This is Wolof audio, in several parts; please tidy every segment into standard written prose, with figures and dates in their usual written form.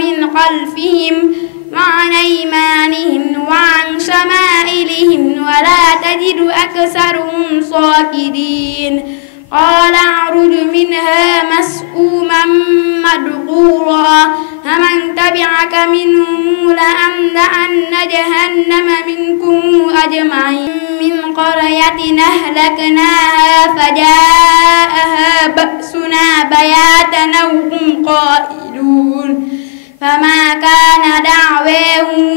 ومن خلفهم وعن أيمانهم وعن شمائلهم ولا تجد أكثرهم شاكرين قال اخرج منها مسؤوما مدحورا فمن تبعك منهم لأملأن جهنم منكم أجمعين من قرية أهلكناها فجاءها بأسنا بياتا أو هم قائلون فما كان دعواهم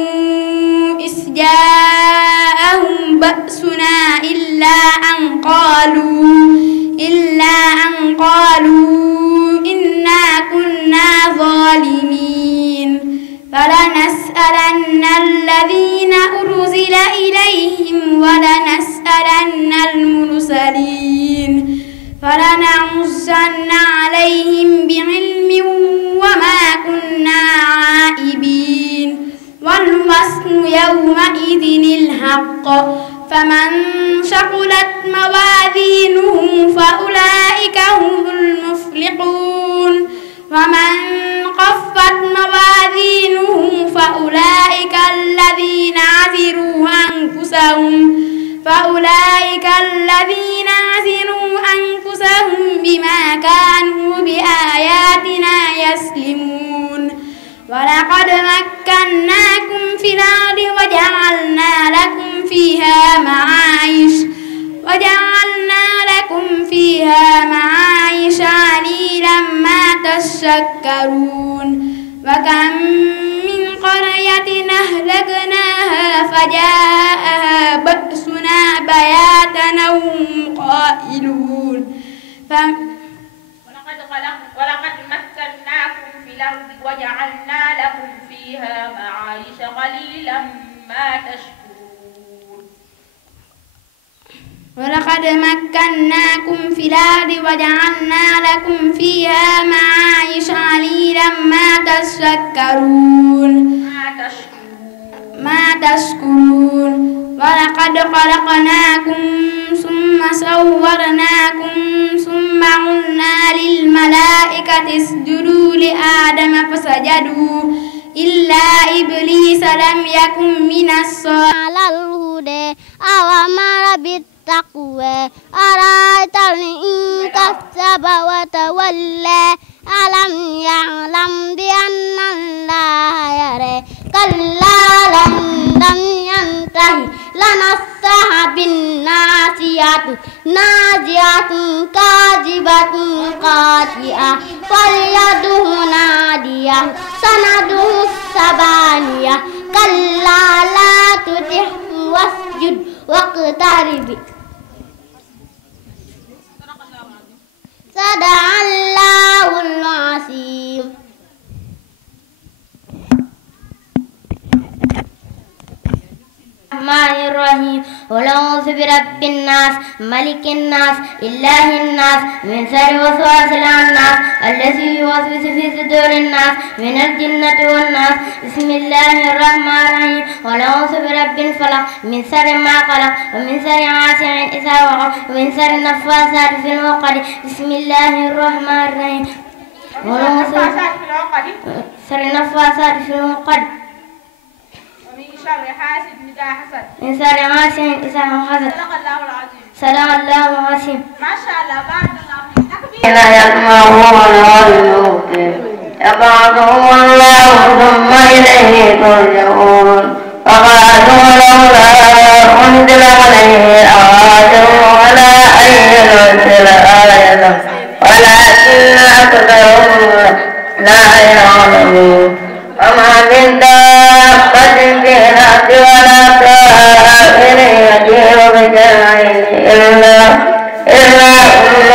إذ جاءهم بأسنا إلا أن قالوا إنا كنا ظالمين فلنسألن الذين أرسل إليهم ولنسألن المرسلين فلنعزن عليهم بعلم وما كنا عائبين والوزن يومئذ الحق فمن ثقلت موازينه فأولئك هم المفلحون ومن خفت موازينه فأولئك الذين خسروا أنفسهم بما كانوا بآياتنا يظلمون ولقد مكناكم في الأرض وجعلنا لكم فيها معايش قليلا ما تشكرون وكم من قرية أهلكناها فجاءها بأسنا بياتا أو هم قائلون ولقد مكناكم في الأرض وجعلنا لكم فيها معايش قليلا ما تشكرون ولقد مكناكم في الأرض وجعلنا لكم فيها معايش قليلا ما تشكرون ولقد خلقناكم ثم صورناكم ثم قلنا للملائكة اسجدوا لآدم فسجدوا إلا إبليس لم يكن من الصالحين على الهدى أوامر بالتقوى أرأيت إن كذب وتولى ألم يعلم بأن الله يرى كلا لم ينته لنصح بالناصية نازعة كاذبة خاطئة فليدع ناديه سندعو الزبانية كلا لا تطعه واسجد واقترب صدق الله العظيم. الرحمن الرحيم قل أعوذ برب الناس ملك الناس إله الناس من شر وسواس الناس الذي يوسوس في صدور الناس من الجنة والناس بسم الله الرحمن الرحيم قل أعوذ برب الفلق من شر ما خلق ومن شر غاسق إذا وقب ومن شر النفاثات في العقد بسم الله الرحمن الرحيم شر النفاثات في العقد ومن شر حاسد إذا حسد من شر غاسق إذا حسد صدق الله العظيم. ما شاء الله بارك الله فيك. تكبير. لا يسمعون والموت يبعثهم الله ثم إليه ترجعون فقالوا لولا أنزل عليه آية ولا أن ينزل آية ولكن أكثرهم لا يعلمون وما من دابة في الأرض ولا طائر يطير بجناحيه إلا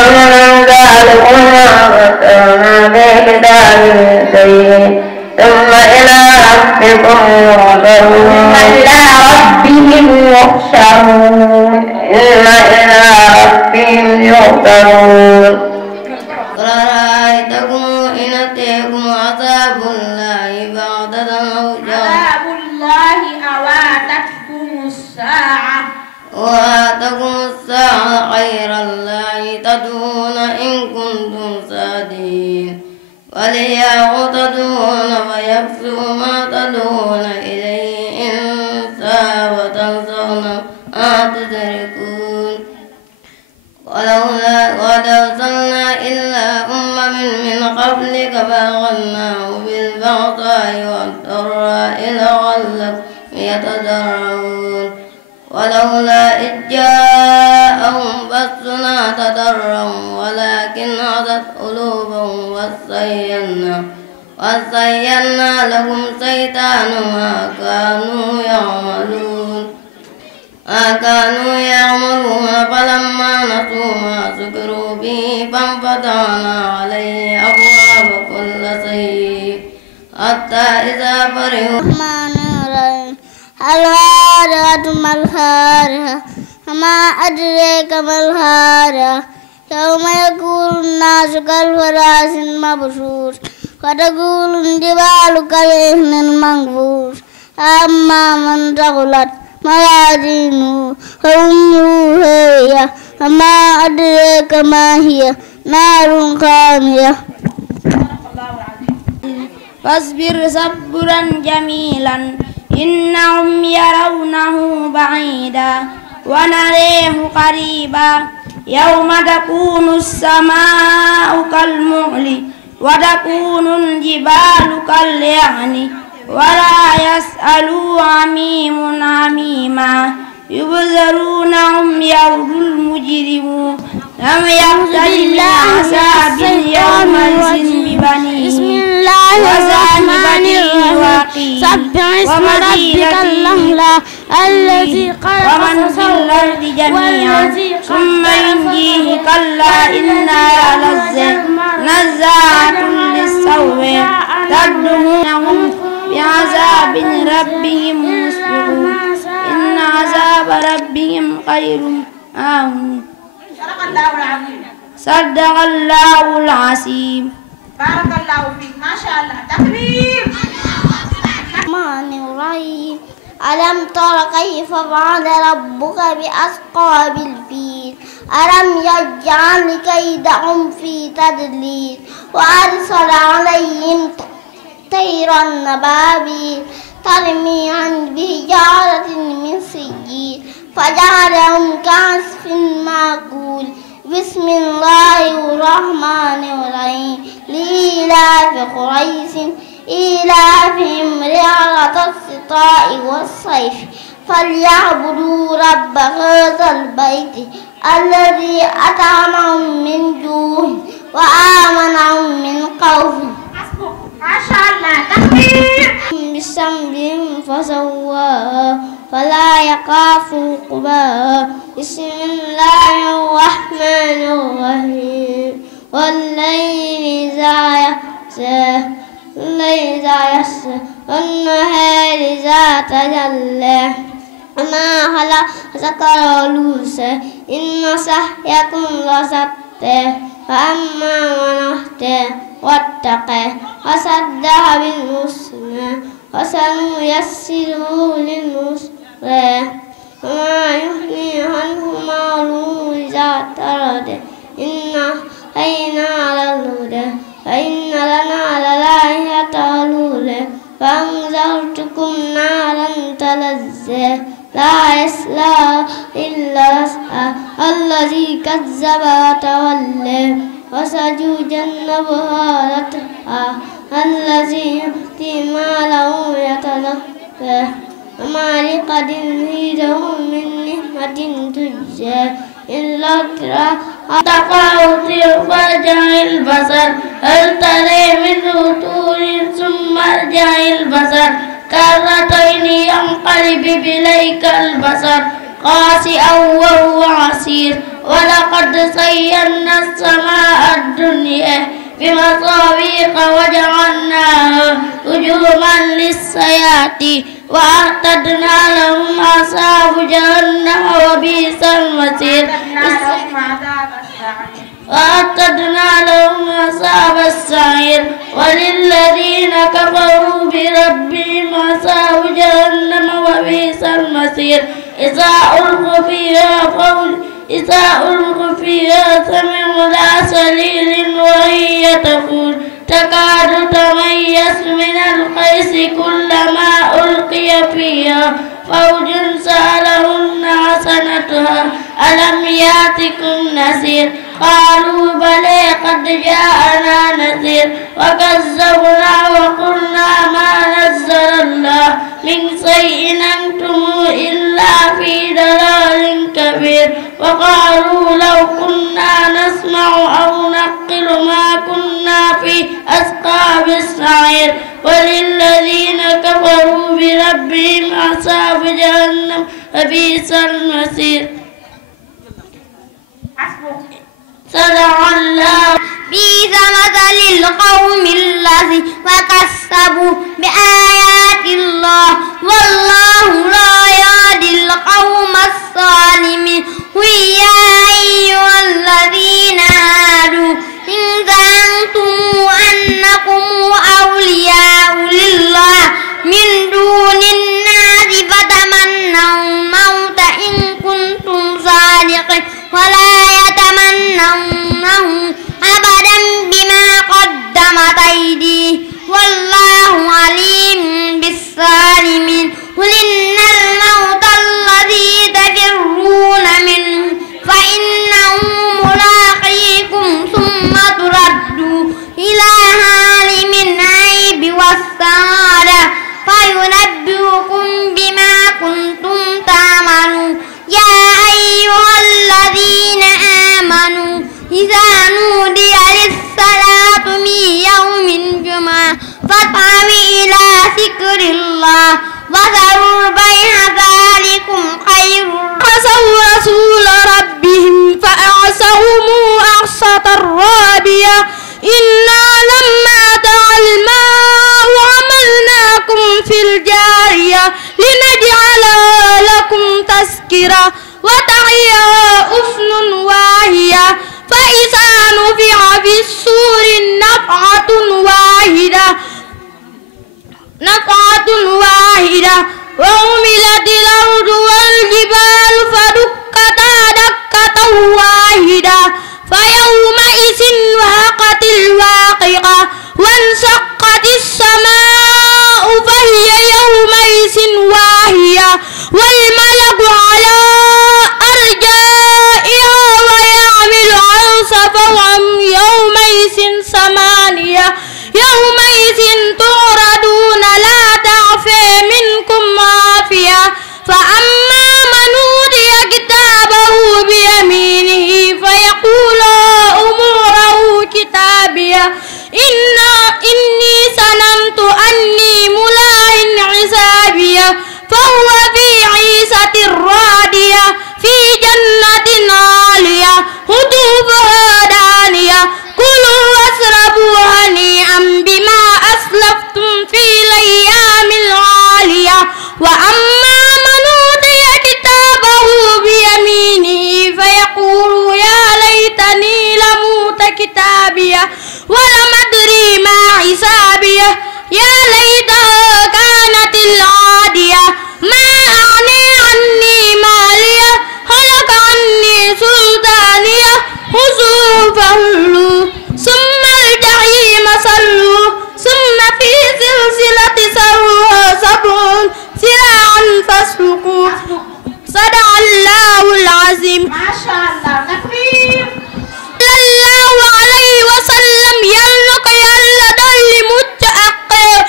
أمم ذلكم وأخذنا بكتاب سيء ثم إلى ربكم يحشرون قل أرأيتكم إن أتيكم عذاب الله بغتة أو عذاب الله أو أتتكم الساعة وآتكم الساعة غير الله تدعون إن كنتم صادقين وليعوا تدعون ويكفروا ما تدعون إليه إن شاء وتنسون ما تدركون ولولا قد أرسلنا إلا من قبلك فأخذناه بالبغضاء والضراء لعلهم يتضرعون ولولا إذ جاءهم بأسنا تضرعوا ولكن هدت قلوبهم وزينا لهم الشيطان ما كانوا يعملون فلما نسوا ما ذكروا به فانفتحنا عليه أبواب كل شيء حتى إذا فرحوا القارعة ما القارعة وما أدريك ما القارعة يوم يكون الناس كالفراش المبثوث وتكون الجبال كالعهن المنفوش أما من ثقلت موازينه فأمه هاوية وما أدريك ما هي نار حامية فاصبر صبرا جميلا إنهم يرونه بعيدا ونريه قريبا يوم تكون السماء كالمهل وتكون الجبال كاليعن ولا يسأل عميم عميما يبصرونهم يود المجرمون لم يقتل من عذاب يومئذ ببنيه وصاحبته وأخيه سبح اسم ربك الأعلى الذي خلق فسوى جميعا ثم ينجيه كلا إنها نزاعة للسوء تدعونهم بعذاب ربهم مسبقون إن عذاب ربهم غير مأمون صدق الله العظيم بارك الله فيك ما شاء الله تكبير. الرحمن الرحيم ألم تر كيف فعل ربك بأصحاب الفيل ألم يجعل كيدهم في تضليل وأرسل عليهم طيرا أبابيل ترميهم بحجارة من سجيل فجعلهم كعصف مأكول بسم الله الرحمن الرحيم لإيلاف قريش إيلافهم رحلة الشتاء والصيف فليعبدوا رب هذا البيت الذي أطعمهم من جوع وآمنهم من خوف. ما شاء الله تكبير. بسمهم فسواها فلا يخاف عقباها بسم الله الرحمن الرحيم والليل إذا يسر والنهار إذا تجلى وما خلق ذكر والأنثى إن سعيكم لشتى فأما من أوتى واتقى وصدق بالحسنى وسنيسره لليسرى وما يغني عنه ماله إذا تردى إن علينا للهدى فإن لنا للآخرة والأولى فأنذرتكم نارا تلظى لا يصلاها إلا الأشقى الذي كذب وتولى وسيجنبها الأتقى الذي يؤتي ماله يتزكى وما لأحد عنده من نعمة تجزى إلا ابتغاء فرجع البصر هل ترى من فطور ثم ارجع البصر كرتين ينقلب إليك البصر خاسئا وهو حسير ولقد زينا السماء الدنيا بمصابيح وجعلناها رجوما للشياطين وأعتدنا لهم أصحاب جهنم وبئس المصير وأعتدنا لهم أصحاب السعير وللذين كفروا بربهم أصحاب جهنم وبئس المصير إذا ألقوا فيها سمعوا لها سليل وهي تفور تكاد جاءنا نذير وكذبنا وقلنا ما نزل الله من شيء أنتم إلا في ضلال كبير وقالوا لو كنا نسمع أو نعقل ما كنا في أصحاب السعير وللذين كفروا بربهم عذاب جهنم وبئس المصير. صدق الله. بئس مثل القوم الذين كذبوا بآيات الله والله لا يهدي القوم الظالمين. يا أيها الذين هادوا إن زعمتم أنكم أولياء لله من دون الناس فتمنوا الموت إن كنتم صادقين ولا يتمنونه أبدا بما قدمت أيديهم والله عليم بالظالمين. قل إن الموت الذي تفرون منه فإنه ملاقيكم ثم تردوا إلى عالم الغيب والشهادة فينبئكم بما كنتم تعملون. يا أيها الذين آمنوا إذا نودي للصلاة من يوم الجمعة فاسعوا إلى ذكر الله وذروا البيع ذلكم خير. عصوا رسول ربهم فأعصوه أعصة الرابية إنا لما طغى الماء حملناكم في الجارية لنجعلها لكم تذكرة وتعيها أذن واهية فإذا نفخ في الصور نفخة واحدة وحملت الأرض والجبال فدكتا دكة واحدة فيومئذ وقعت الواقعة وانشقت السماء فهي يومئذ واهية والملك على أرجائها ويحمل عرش فوقهم يومئذ ثمانية يومئذ تعرضون لا تخفى منكم خافية فأما من أوتي كتابه بيمينه فيقول أمره كتابيه إني ظننت أني ملاق حسابيه فهو في عيشة راضية في جنة عالية قطوفها دانية كلوا واشربوا هنيئا بما أسلفتم في الأيام العالية وأما من أوتي كتابه بيمينه فيقول يا ليتني لم أوت كتابيه ولم أدري ما حسابيه يا ليتها كانت العادية ما أغني عني ماليه هلك عني سلطانيه خذوه فغلوه ثم الجحيم صلوه ثم في سلسلة ذرعها 70 ذراعا فاسلكوه. صدق الله العظيم. ما شاء الله. تكبير. صلى الله عليه وسلم يلنك يلا دل متأقر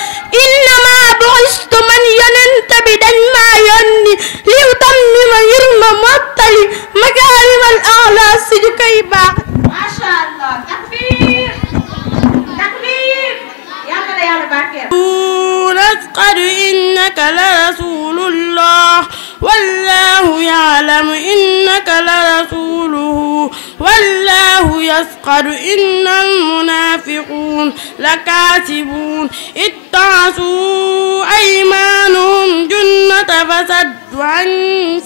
إنما بعثت من يننت بدن ما يني ليتمم يرم مطلي مكارم الأعلى سجكي باق. ما شاء الله. تكبير. تكبير. يلا باكر. نذكر إنك لرسول الله والله يعلم إنك لرسوله والله يسخر إن المنافقون لكاذبون اتخذوا أيمانهم جنة فصدوا عن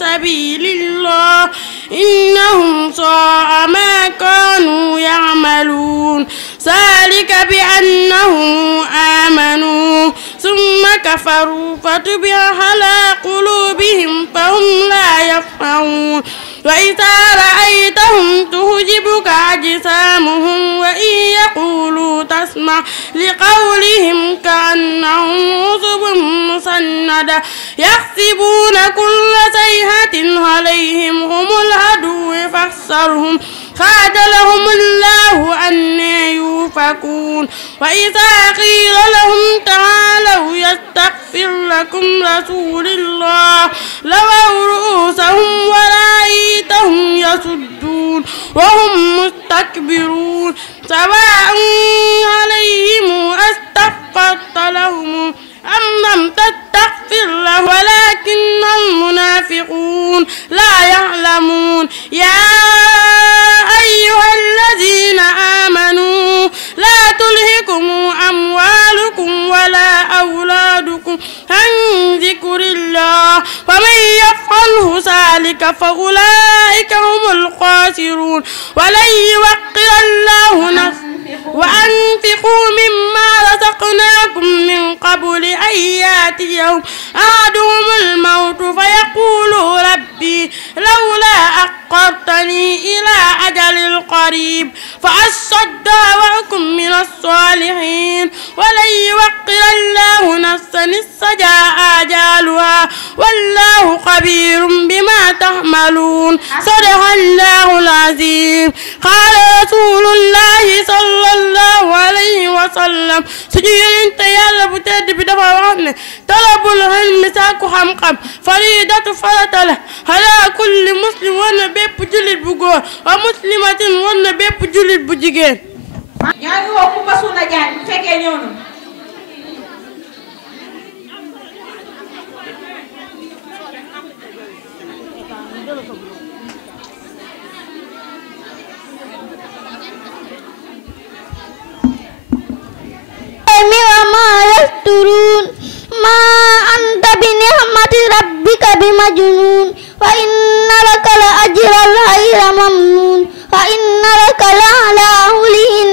سبيل الله إنهم ساء ما كانوا يعملون ذلك بأنهم آمنوا ثم كفروا فتبع على قلوبهم فهم لا يفقهون وإذا رأيتهم تعجبك أجسامهم وإن يقولوا تسمع لقولهم كأنهم خشب مسندة يحسبون كل صيحة عليهم هم العدو فاحذرهم قاتلهم الله أن يضحكون وإذا قيل لهم تعالوا يستغفر لكم رسول الله لووا رؤوسهم ورأيتهم يصدون وهم مستكبرون سواء عليهم أستغفرت لهم أم لم تستغفر له ولكن المنافقون لا يعلمون يا أيها الذين آمنوا لا تلهكم أموالكم ولا أولادكم عن ذكر الله ومن يفعله ذلك فأولئك هم الخاسرون ولن يوقر الله نفسه وأنفقوا مما رزقناكم من قبل أن يأتي يوم أحدهم الموت فيقول ربي لولا أخرتني إلى أجل قريب فأصدق وأكن من الصالحين ولن يوقر الله نفسا إذا جاء أجلها والله خبير بما تعملون صدق الله العظيم قال رسول الله صلى الله عليه وسلم suñu yonent Yàlla bu tedd bi dafa wax ne talabul ilmi sàkku xam-xam faridatu farata la ala kulli muslim war na bépp jullit bu góor wa muslimatin war na bépp jullit bu jigéen. ñoo ngi woo Kumba Suuna Jaañ bu fekkee ñëw na. وما يسترون ما أنت بنعمة ربك بمجنون وإن لك لأجرا غير ممنون وإن لك لعلى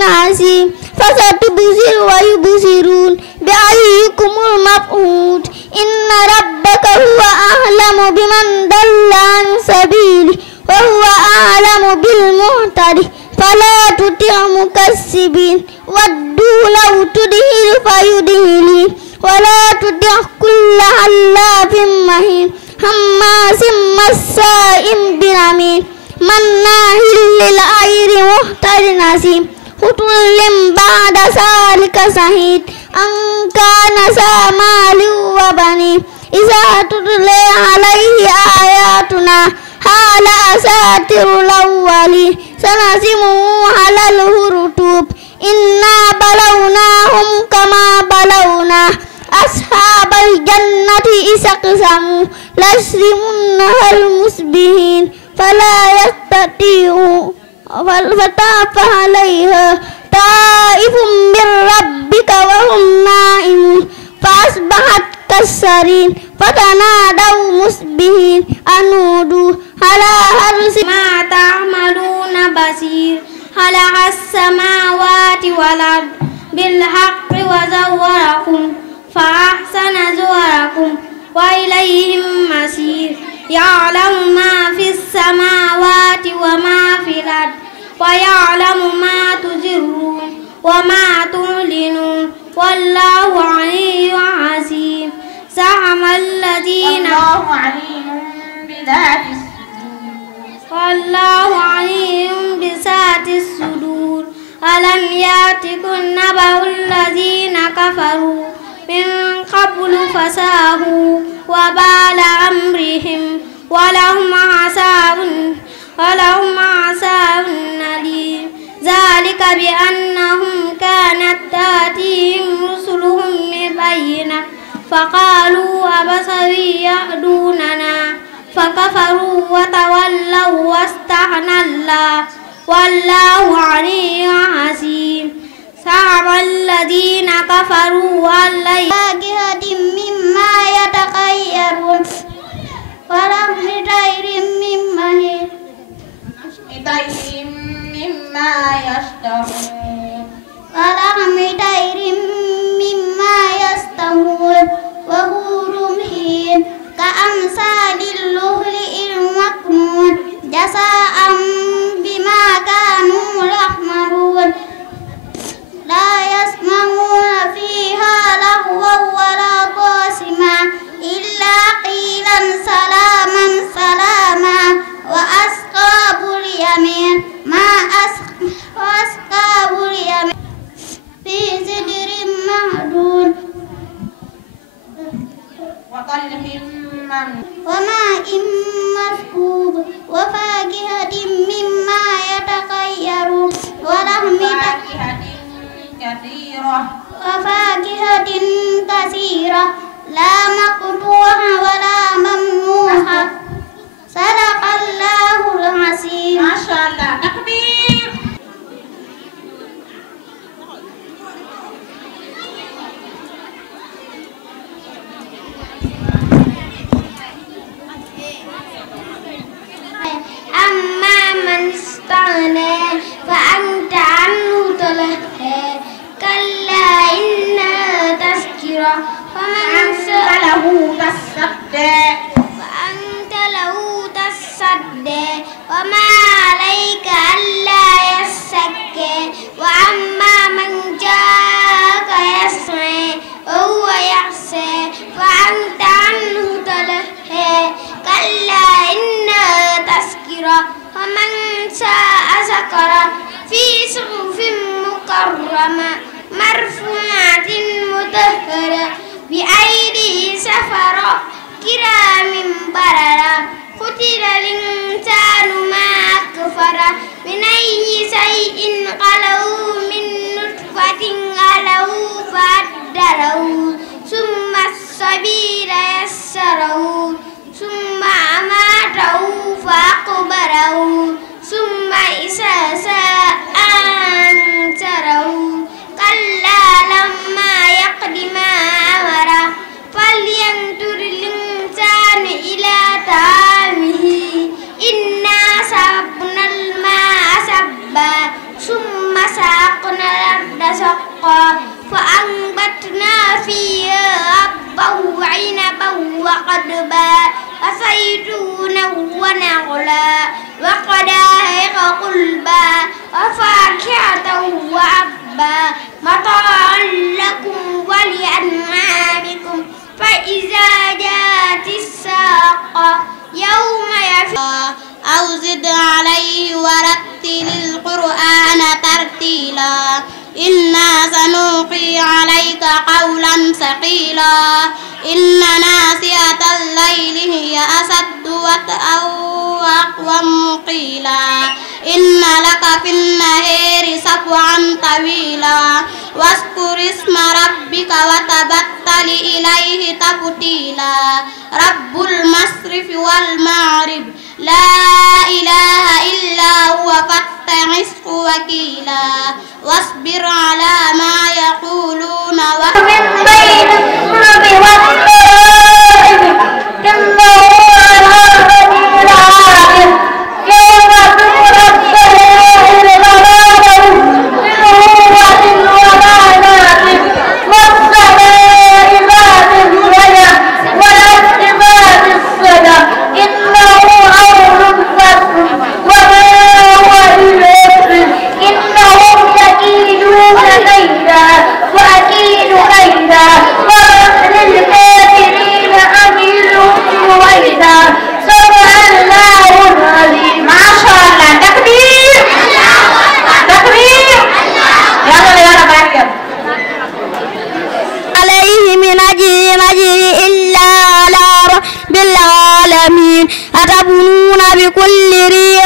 خلق عظيم فستبصر ويبصرون بأيكم المبعوث إن ربك هو أعلم بمن ضل عن سبيله وهو أعلم بالمهتدين فلا تطع مكذبين ودوا لو تدهن فيدهنون ولا تطع كل حلاف مهين هماز مشاء بنميم مناع للخير معتد أثيم عتل بعد ذلك زنيم أن كان ذا مال وبنين إذا تتلى عليه آياتنا قال أساطير الأولين سنسمه على الخرطوم إنا بلوناهم كما بلونا أصحاب الجنة إذ أقسموا ليصرمنها المصبحين فلا يستطيعوا فطاف عليها طائف من ربك وهم نائمون فأصبحت كالصريم فتنادوا مصبحين أن اغدوا على حرث ما تعملون بصير خلق السماوات والأرض بالحق وصوركم فأحسن صوركم وإليه المصير يعلم ما في السماوات وما في الأرض ويعلم ما تسرون وما تعلنون والله عليم حكيم زعم الذين الله عليم بذات والله عليم بذات الصدور ألم يأتكم نبأ الذين كفروا من قبل فساهوا وبال أمرهم ولهم عذاب أليم ذلك بأنهم كانت تأتيهم رسلهم بالبينات فقالوا أبصري يهدوننا فكفروا وتولوا واستغنى الله والله علي حكيم زعم الذين كفروا أن لن فاكهة مما يتخيرون ولحم طير مما يشتهون ولحم طير مما يشتهون وحور عين كأمثال اللؤلؤ المكنون جزاء بما كانوا يعملون لا يسمعون فيها لغوا ولا قاسما إلا قيلا سلاما سلاما وأصحاب اليمين ما أصحاب وماء مسكوب وفاكهة مما يتخيرون وفاكهة كثيرة لا مقطوعة ولا ممنوعة. صدق الله العظيم. ما شاء الله. تكبير. أما من استغنى فأنت عنه تلهى كلا إنها تذكرة فأنت له تصدى وما عليك ألا يزكى وأما من جاءك يسعى وهو يحسى فأنت عنه تلهى كلا إنها تذكرة ومن شاء ذكر في صحف مكرمة مرفوعة مطهرة بأيدي سفرة كرام بررة قتل الإنسان ما أكفره من أي شيء خلقه من نطفة خلقه فقدره ثم السبيل يسره ثم أماته فأقبره ثم إذا شاء أنشره كلا لما يقض ما أمره فلينظر الإنسان إلى طعامه إنا صببنا الماء صبا ثم سقنا الأرض شقا فأنبتنا فيها حبا وعنبا وقضبا وزيتونا ونخلا وحدائق غلبا وفاكهة وأبا متاعا لكم ولأنعامكم فإذا جاءت الساقة يوم يفر أو زد عليه ورتل القرآن ترتيلا إنا سنلقي عليك قولا ثقيلا إن ناشئة الليل هي أشد وطئا وأقوم قيلا إن لك في النهار سبحا طويلا واذكر اسم ربك وتبتل إليه تبتيلا رب المشرق والمغرب لا إله إلا هو فاتخذه وكيلا واصبر على ما يقولون من بين الصلب والترائب إنه على غدير عاقل يوم تبلى السرائر غرابه بقوة وما ناقب والسماء ذات الرجع والأرض ذات الصدع إنه أمر فصل وما هو بمصر إنهم يكيدون كيدا وأكيد كيدا وأمر الكافرين أميرهم رويدا صدق الله العظيم. ما شاء الله. تكبير تكبير. يلا مريم. عليه من أجر إلا على رب العالمين أتبنون بكل ريع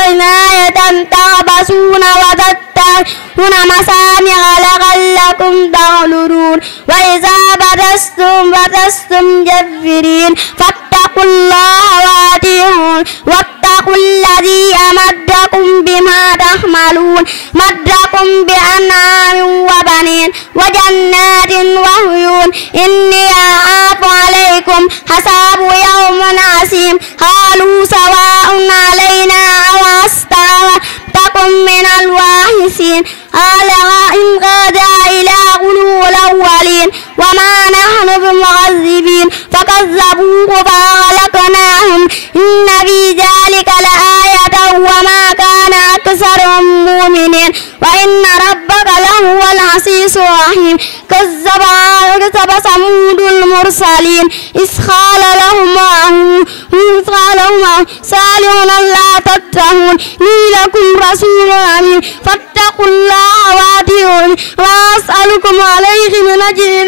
آية تعبسون وتتخذون مصانع لعلكم تغلبون وإذا بطشتم جبارين فاتقوا الله وأطيعون واتقوا الذي أمدكم بما تحملون مدكم بأنعام وبنين وجنات وعيون إني أخاف عليكم حساب يوم عظيم قالوا سواء علينا أوستغفرتم من الواهسين قال إن غدا إلى غلو الأولين وما نحن بمعذبين فكذبوه فأغلقناهم إن في ذلك لآية وما كان أكثرهم مؤمنين وإن ربك لهو العزيز الرحيم كذب ثمود المرسلين إذ قال لهم صالح لا تتقون إني لكم رسول أمين فاتقوا الله وأطيعون ما أسألكم عليه من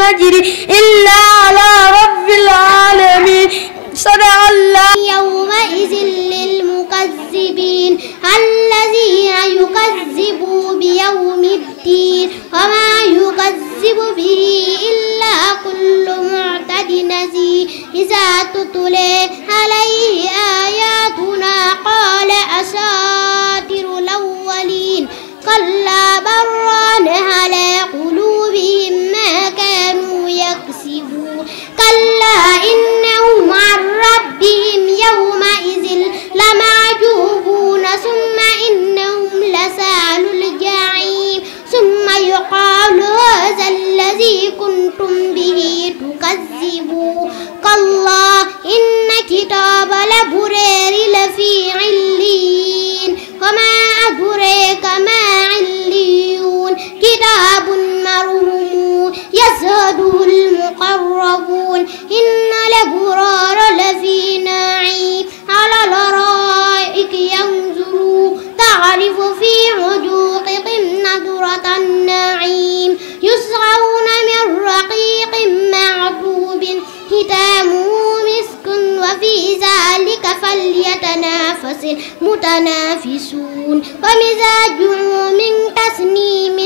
أجر إلا على رب العالمين صدق الله. يومئذ للمكذبين الذين يكذبوا بيوم الدين وما يكذب به إلا كل معتد نسيم إذا تتلى عليه آياتنا قال أساطير الأولين كلا بل على قلوبهم ما كانوا يكسبون كلا إنهم عن ربهم يومئذ لمحجوبون ثم إنهم لسال الجحيم ثم يقال هذا الذي كنتم به تكذبون كلا إن كتاب الأبرار لفي عليين وما أدراك ما عليون كتاب مرحوم يشهده المقربون إن الأبرار لفي نعيم على الأرائك ينظرون تعرف في وجوههم نضرة النعيم يسقون من رقيق معذوب ختامه مسك وفي ذلك فليتنافس المتنافسون ومزاجه من تسنيم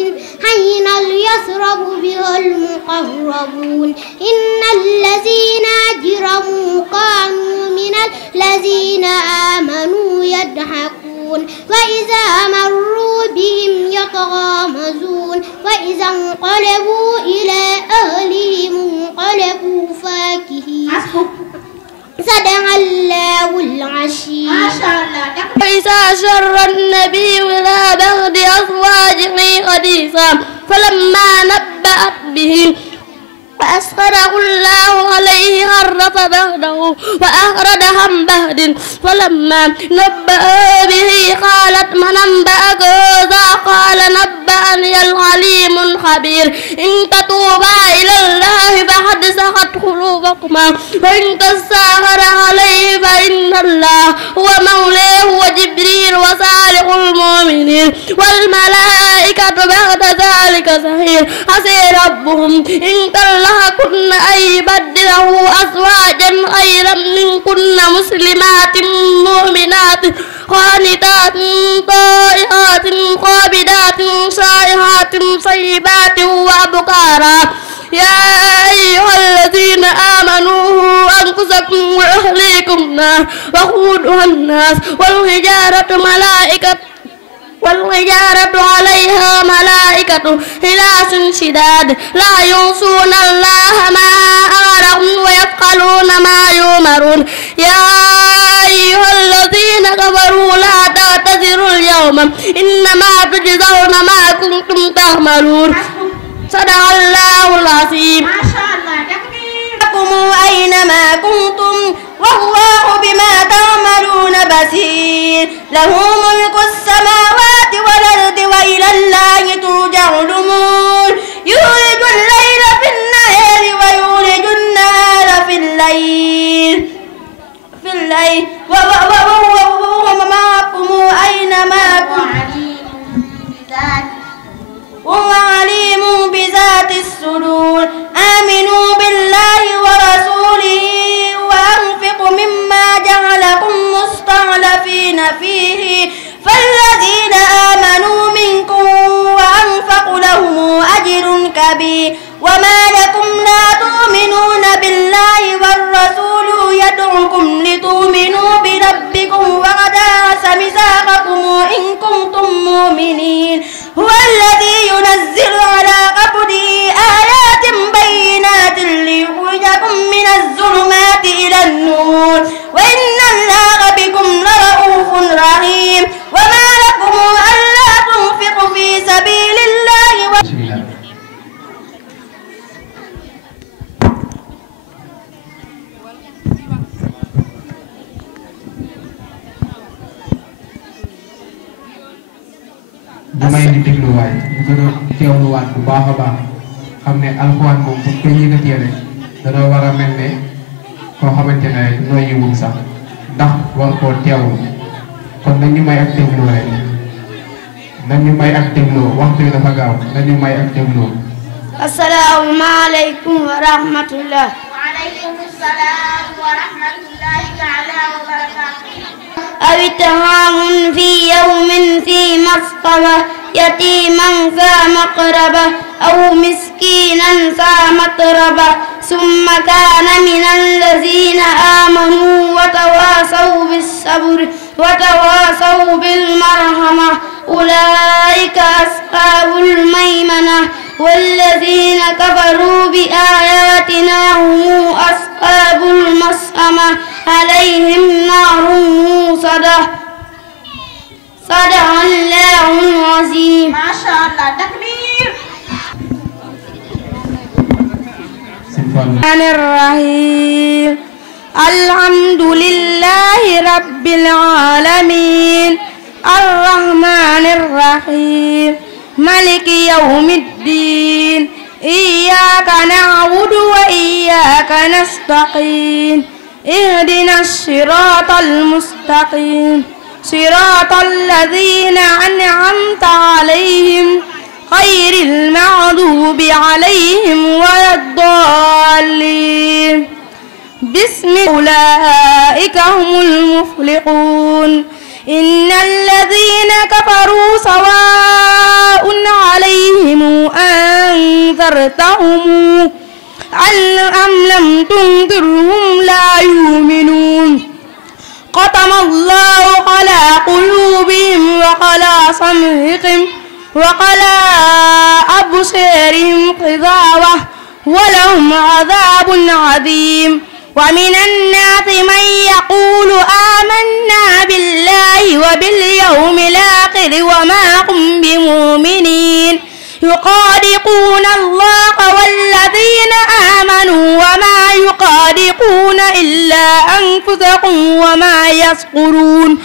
حين يشرب به المقربون إن الذين أجرموا كانوا من الذين آمنوا يضحكون وإذا مروا بهم يتغامزون وإذا انقلبوا إلى أهلهم انقلبوا فاكهين. صدق الله العظيم. ما شاء الله. وإذا شر النبي إلى بعض أزواجه حديثا فلما نبأت به فأسخره الله عليه عرف بعده وأخرج عن بعد فلما نبأ به قالت من أنبأك هذا قال نبأني العليم الخبير إن تتوبا إلى الله فقد سقت قلوبكما وإن تظاهرا عليه فإن الله هو مولاه وجبريل وصالح المؤمنين والملائكة بعد ذلك ظهير عسى ربهم إن كن أن يبدله أزواجا خيرا منكن مسلمات مؤمنات قانتات طائعات قابضات سائحات طيبات وأبكارا يا أيها الذين آمنوا أنفسكم وأهليكم نار وقودها الناس والحجارة عليها ملائكة غلاظ شداد لا يعصون الله ما أمرهم ويفعلون ما يؤمرون يا أيها الذين كفروا لا تعتذروا اليوم إنما تجزون ما كنتم تعملون صدق الله العظيم. ما شاء الله. تكونوا أينما كنتم والله بما تعملون بصير له ملك السماوات والأرض وإلى الله ترجع الأمور يولج الليل في النهار ويولج النهار في الليل وهو معكم أينما كنتم وهو عليم بذات الصدور آمنوا بالله ورسوله وأنفقوا مما جعلكم مستخلفين فيه فالذين آمنوا منكم وأنفقوا لهم أجر كبير وما لكم لا تؤمنون بالله والرسول يدعوكم لتؤمنوا بربكم وقد أخذ ميثاقكم إن كنتم مؤمنين هو الذي ينزل على عبده آيات بينات ليخرجكم من الظلمات إلى النور وإن الله بكم لرؤوف رحيم وما لكم ألا تنفقوا في سبيل الله damay di dégluwaay ñu ko doon teewluwaat bu baax a baax xam ne alxuraan moom bu koy yëkkatee rek danoo war a mel ne koo xamante ne rek noyyiwul sax ndax war koo teewlu kon nañu may ak déglu rek nañu may ak déglu waxtu yi dafa gaaw nañu may ak déglu. assalaamu aleykum wa rahmatullah. wa aleykum salaam wa rahmatullahi taala wa barakaatuh. aw it'aamun fi yawmin fi masqaba yatiiman za maqraba aw miskiinan za matraba summa kaana mina allaziina aamanuu wa tawaasaw bis-sabri wa tawaasaw bil-marhama ulaa'ika ashaabul maymana والذين كفروا بآياتنا هم أصحاب المشأمة عليهم نار موصدة صدق الله العظيم. ما شاء الله تكبير. الرحمن الرحيم الحمد لله رب العالمين الرحمن الرحيم مالك يوم الدين إياك نعبد وإياك نستعين اهدنا الصراط المستقيم صراط الذين أنعمت عليهم غير المغضوب عليهم ولا الضالين بسم أولئك هم المفلحون إن الذين كفروا سواء عليهم أنذرتهم أم لم تنذرهم لا يؤمنون ختم الله على قلوبهم وعلى سمعهم وعلى أبصارهم غشاوة ولهم عذاب عظيم ومن الناس من يقول آمنا بالله وباليوم الآخر وما هم بمؤمنين يخادعون الله والذين آمنوا وما يخادعون إلا أنفسهم وما يشعرون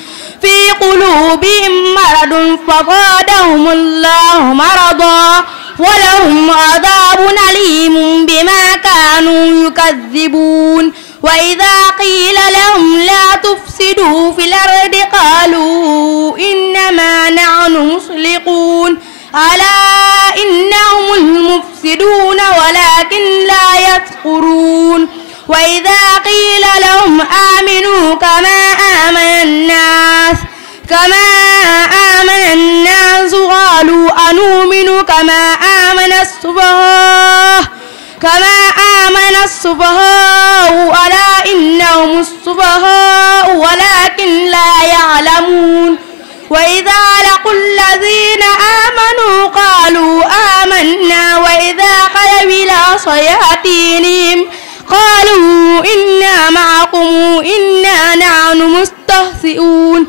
في قلوبهم مرض فزادهم الله مرضا ولهم عذاب أليم بما كانوا يكذبون وإذا قيل لهم لا تفسدوا في الأرض قالوا إنما نحن مصلحون ألا إنهم المفسدون ولكن لا يشعرون وإذا قيل لهم آمنوا كما آمن الناس قالوا أنؤمن كما آمن السفهاء ألا إنهم السفهاء ولكن لا يعلمون وإذا لقوا الذين آمنوا قالوا آمنا وإذا خلوا إلى شياطينهم قالوا إنا معكم إنا نحن مستهزئون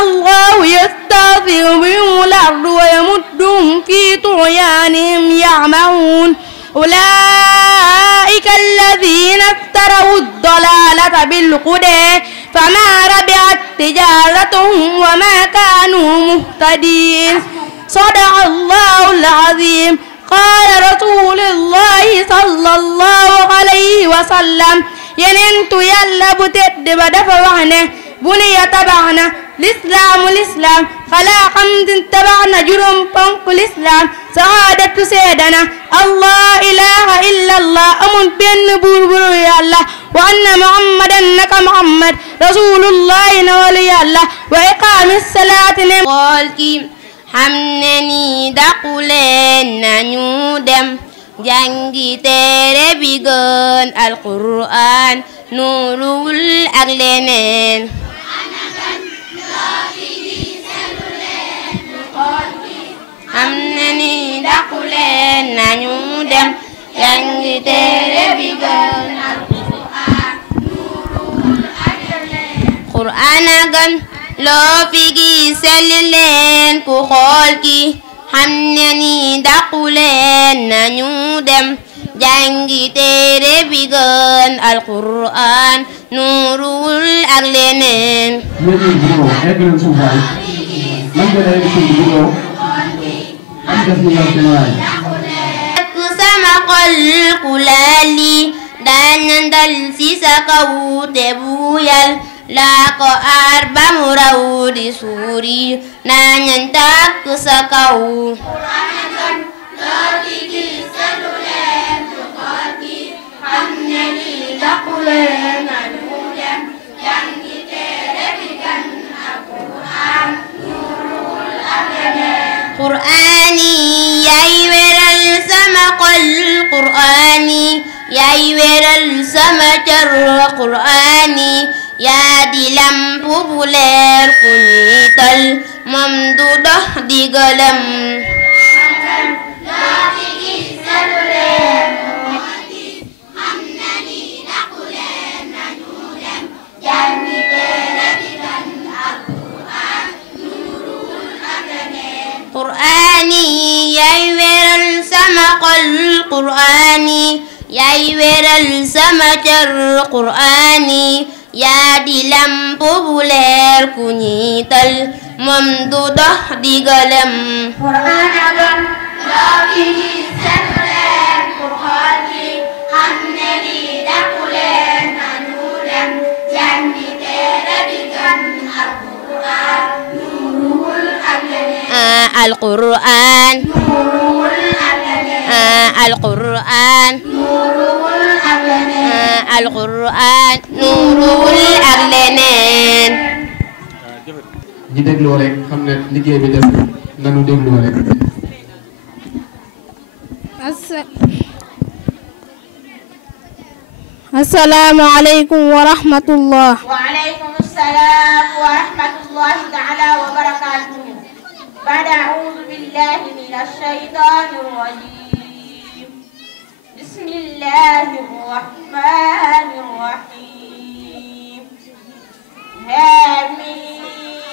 الله يستهزئ بهم الأرض ويمدهم في طغيانهم يعمهون أولئك الذين اشتروا الضلالة بالهدى فما ربحت تجارتهم وما كانوا مهتدين صدق الله العظيم قال رسول الله صلى الله عليه وسلم yenentu Yàlla bu tedd ba dafa wax ne bu nu ya tabax na lislaam xalaa xamsin tabax na juróom ponk lislaam sahaadatu seedana allah ilaha illa allah amul benn buur bu dul Yàlla wa anna muhammadan naka muhammad rasulullahi na walu Yàlla wa iqaami salaati ne xool ki xam ne ni daquleen nañu dem jàngi téere bi gën alquran nuurul ak leneen xam ne ni daquleen nañu dem jàngi téere bi gën alquran nuurul ak leneen quran a gën loo fi gis selli leen ku xool ki xam ne ni daquleen nañu dem jàngi téere bi gën alquran nuurul ak leneen sama xol ku laali daañu dal ci sa kaw te buyal laa ko aar ba mu raw di suuri nañu tàkk sa kaw xam ne lii dàqu leen nañu dem jàngi téere bi gan ak Qur'an nuurul ak leneen Qur'ani yaay weral sama xol Qur'ani yaay weral sama cër Qur'ani yaa di lamp bu leer ku niital moom du dox di gëlëm Qur'ani yaay weral sama xol Qur'ani yaay weral sama cër Qur'ani yaa di lamp bu leer ku ñiital moom du dox di gëlëm Al-Qur'an Al-Qur'an Al-Qur'an nuurul ak leneen ñi dégloo rek xam ne liggéey bi def nanu dégloo rek Assalaamu aleykum wa rahmatullah wa alaykum assalaam wa rahmatullahi ta'ala wa barakatuh بعد أعوذ بالله من الشيطان الرجيم بسم الله الرحمن الرحيم حميم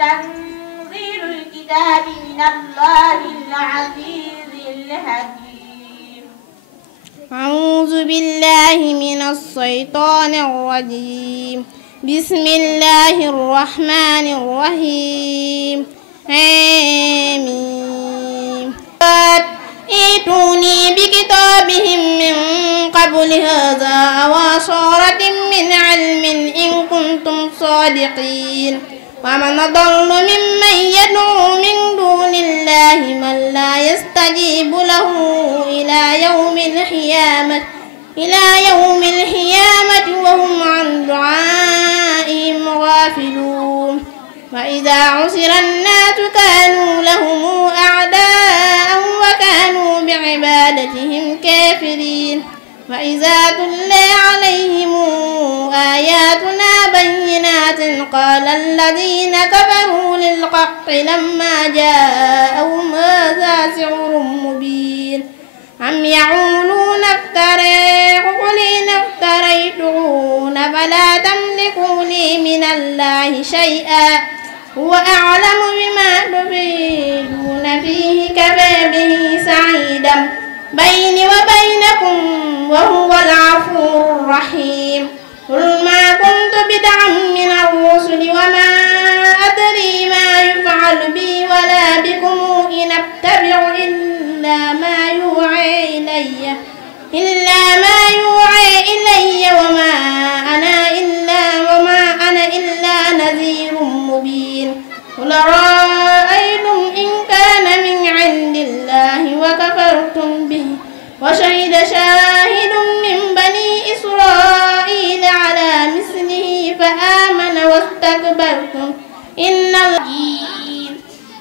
تنزيل الكتاب من الله العزيز الحكيم أعوذ بالله من الشيطان الرجيم بسم الله الرحمن الرحيم آمين ائتوني بكتابهم من قبل هذا أو أثارة من علم إن كنتم صادقين ومن أضل ممن يدعو من دون الله من لا يستجيب له إلى يوم القيامة وهم عن دعائهم غافلون وإذا عسر الناس كانوا لهم أعداء وكانوا بعبادتهم كافرين وإذا تتلى عليهم آياتنا بينات قال الذين كفروا للحق لما جاءهم هذا سحر مبين أم يقولون افتريه قل إن افتريته فلا تملكوا لي من الله شيئا هو أعلم بما تفيدون فيه كفى به سعيدا بيني وبينكم وهو الغفور الرحيم قل ما كنت بدعا من الرسل وما أدري ما يفعل بي ولا بكم إن أتبع إلا ما يوحى إلي وما أنا إلا نذير مبين قل رأيتم إن كان من عند الله وكفرتم به وشهد شاهد من بني إسرائيل على مثله فآمن واستكبرتم إن الله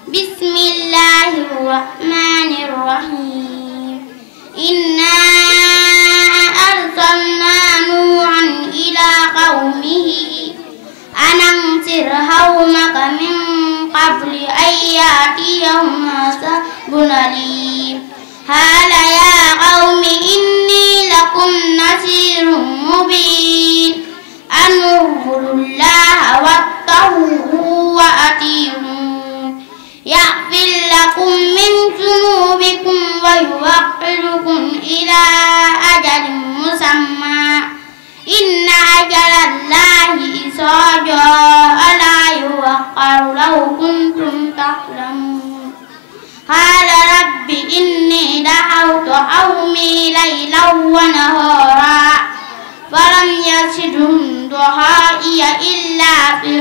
بسم الله الرحمن الرحيم إنا أرسلنا نوحا إلى قومه أن أنذر قومك من قبل أن يأتيهم عذاب أليم قال يا قوم إني لكم نذير مبين أن اعبدوا الله واتقوه وأطيعون يغفر لكم من ذنوبكم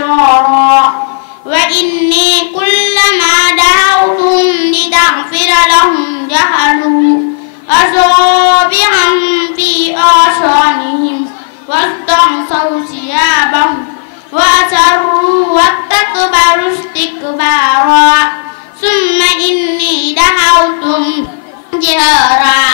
فرارا وإني كلما دعوتهم لتغفر لهم جعلوا أصابعهم في آذانهم واستغشوا ثيابهم وأسروا واستكبروا استكبارا ثم إني دعوتهم جهارا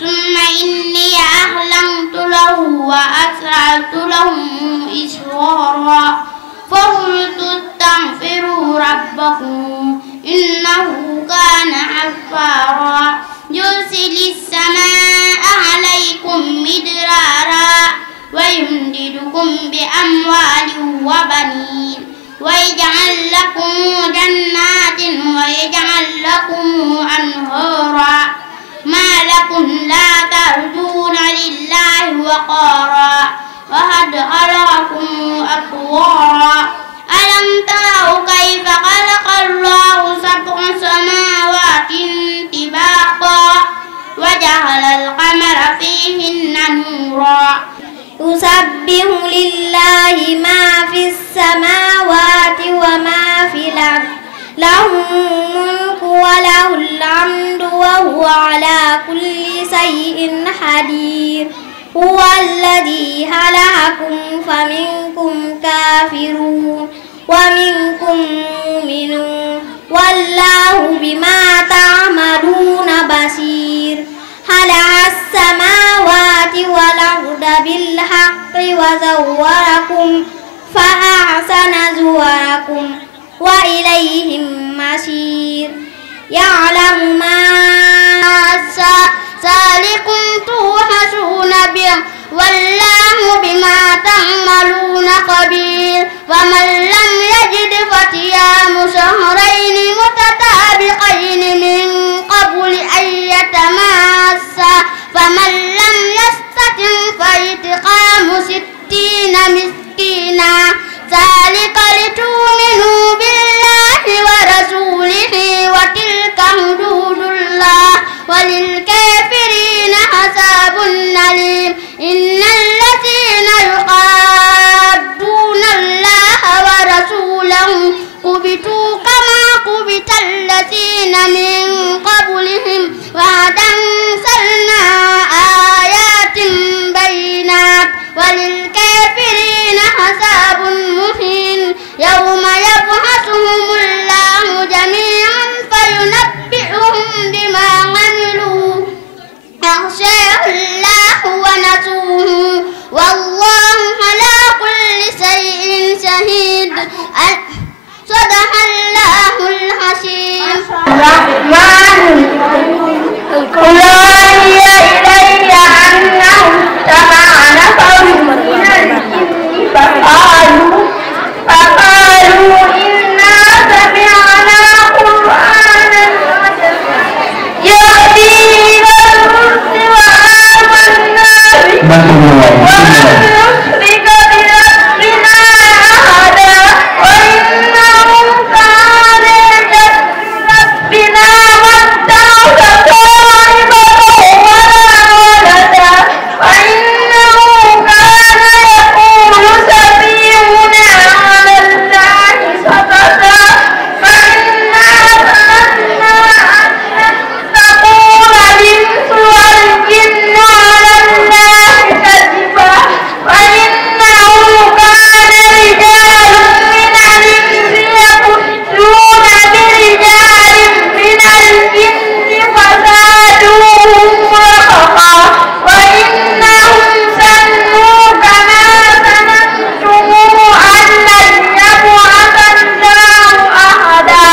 ثم إني أعلنت له وأسررت لهم إسرارا فقلت استغفروا ربكم إنه كان غفارا يرسل السماء عليكم مدرارا ويمددكم بأموال وبنين ويجعل لكم جنات ويجعل لكم أنهارا ما لكم لا ترجون لله وقارا وقد خلقكم أطوارا ألم تروا كيف خلق الله سبع سماوات طباقا وجعل القمر فيهن نورا يسبح لله ما في السماوات وما في الأرض له الملك وله الحمد وهو على كل شيء قدير هو الذي خلقكم فمنكم كافر ومنكم مؤمن والله بما تعملون بصير خلق السماوات والأرض بالحق وزوركم فأحسن صوركم وإليه المصير يعلم ما ذلكم توحشون به والله بما تعملون خبير ومن لم يجد فصيام شهرين متتابعين من قبل أن يتماسا فمن لم يستطع فإطعام 60 مسكينا ذلك لتؤمنوا بالله ورسوله وتلك حدود الله وللكافرين عذاب أليم إن الذين يحادون الله ورسوله كبتوا كما كبت الذين من قبلهم وقد أنزلنا آيات بينات وللكافرين عذاب مهين يوم يبعثهم الله جميعا فينبئهم بما عملوا يغشاه الله ونسوه والله على كل شيء شهيد صدق الله العظيم أوحي إلي أنه استمع نفر من الجن فقالوا إنا سمعنا قرآنا يهدي إلى الرشد وآمنا به ولن نشرك بربنا أحدا وإنه كان ربنا واتخذ صاحبه ولا ولدا وإنه كان يقول سفيهنا على الله شططا فإنا ظننا أن تقول الإنس والجن على الله كذبا وإنه كان رجال من الإنس يخشون برجال من الجن فزادوهم رهقا وإنهم ظنوا كما ظننتم أن لن يبعث الله أحدا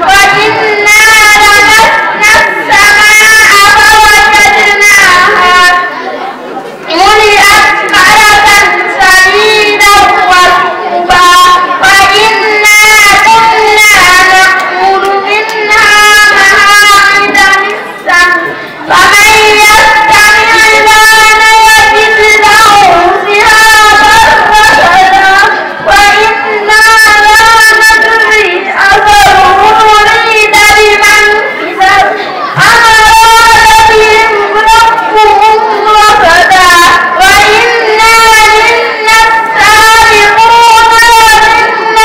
وإنا لمسنا السماء فوجدناها ملئت حرسا شديدا وشهبا وإنا كنا نقول منها مقاعد للسمع فمن يستمع الآن يجد له شهابا رصدا وإنا لا ندري أشر أريد بمن في الأرض أم أراد بهم ربهم رشدا وإنا منا السابقون ومنا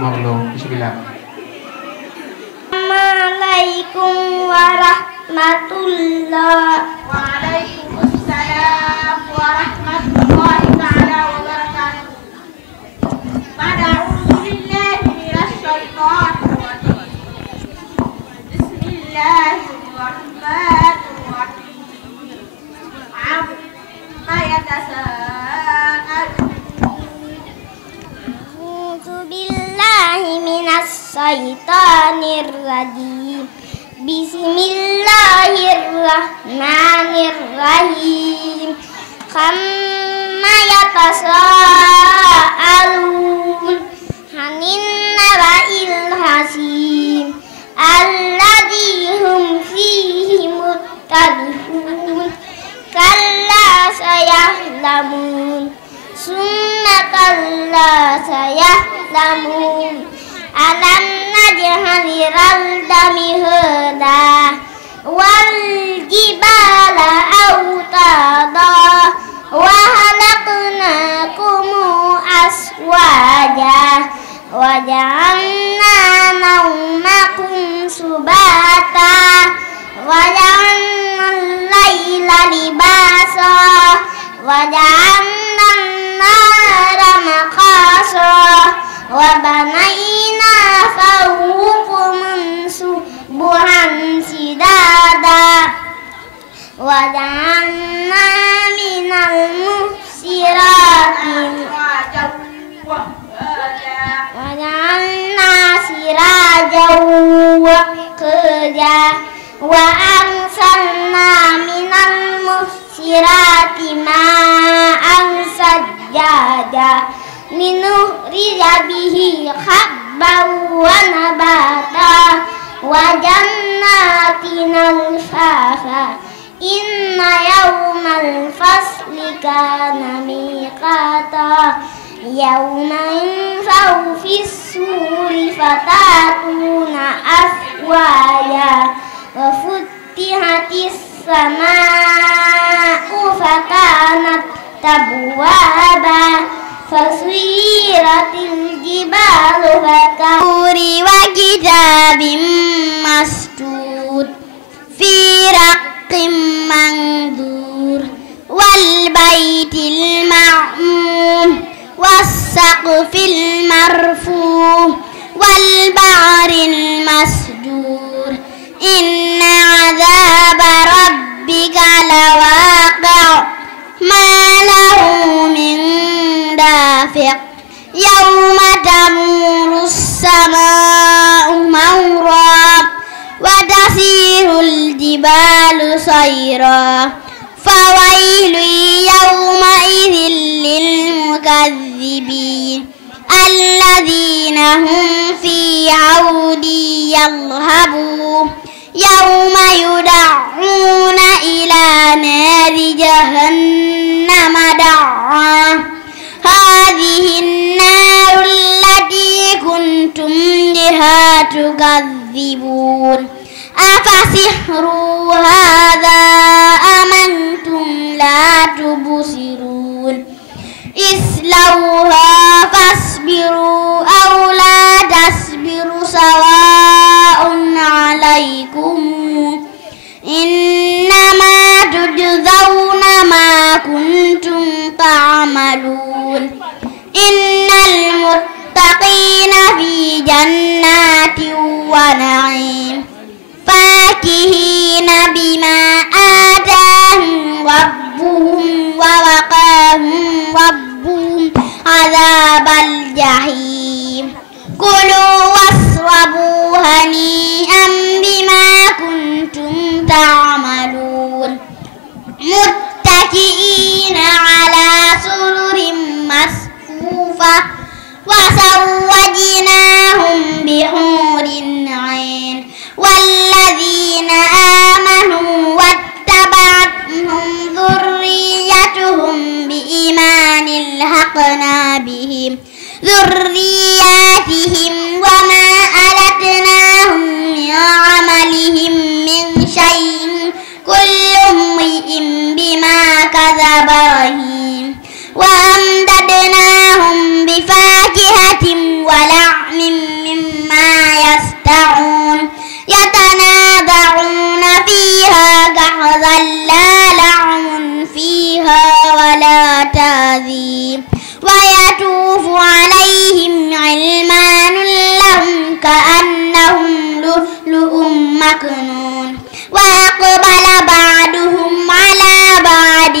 Momar Lo bismillah. Assalamualaikum warahmatullah. Waalaikumsalam warahmatullahi taala wabarakatuh. A'udzu billahi minasy syaithanir rajim. Bismillahirrahmanirrahim. Amma yatasaalun. A'udzu billahi minasy syaithanir rajim. Bismillahirrahmanirrahim. Amma yatasaalun 'anil naba'il hasim alladzi hum fihi mukhtalifun. Kalla saya'lamun summa kalla saya'lamun. Alam naj'alil arda mihada wal jibala awtada wa khalaqnakum aswaja wa ja'alna nawmakum subata wa ja'alna al-laila libasa wa ja'alna an-nara maqasa wa banayna fawqakum subuhan sidada wa ja'alna minal muhsirati wa ja'alna sirajan waqja wa arsalna minal muhsirati ma'an sajjaja linukhrija bihi habban wa nabata wa jannatin alfafa. Inna yawmal fasli kana miqata yawma yunfahu fis-suri fatatuna afwaja wa futtihatis samaa'u fakanat abwaba fasuyiratil jibalu fakuri wa kitabim mastud fi raqqim mandur wal baitil ma'mur was saqfil marfu wal ba'ril masdur. Inna 'adzaba rabbika lawaqi' ma lahu min dafiq yawma tamuru as-samaa'u mawra wa tasirul jibalu sayra fawailu yawma idzin lil mukazzibin alladhina hum fi 'audi yalhabun yawma yud'una ila nari jahannama da'a hadhihi an-naru allati kuntum biha tukadzibun afasihru hadha am antum la tubsirun islauha fasbiru aw la tasbiru sawa'un 'alaikum innama tujzauna ma kuntum ta'malun. Innal muttaqina fi jannatin wa na'im fakihina bima atahum rabbuhum wa waqahum rabbuhum adzabal jahim. Kulu wasrabu hani'an bima kuntum ta'malun muttaki'ina ala sururin masfufa wa sawwajnahum bihurin 'ain walladzina amanu wattaba'athum dhurriyyatuhum biimanin alhaqna bihim dhurriyyatihim wa ma alatnahum min 'amalihim min shay'in kullu imri'in bima kadzaba rahim wa amdadnahum bifakihatin wa lahmin عظيم ويطوف عليهم غلمان لهم كأنهم لؤلؤ مكنون وأقبل بعضهم على بعض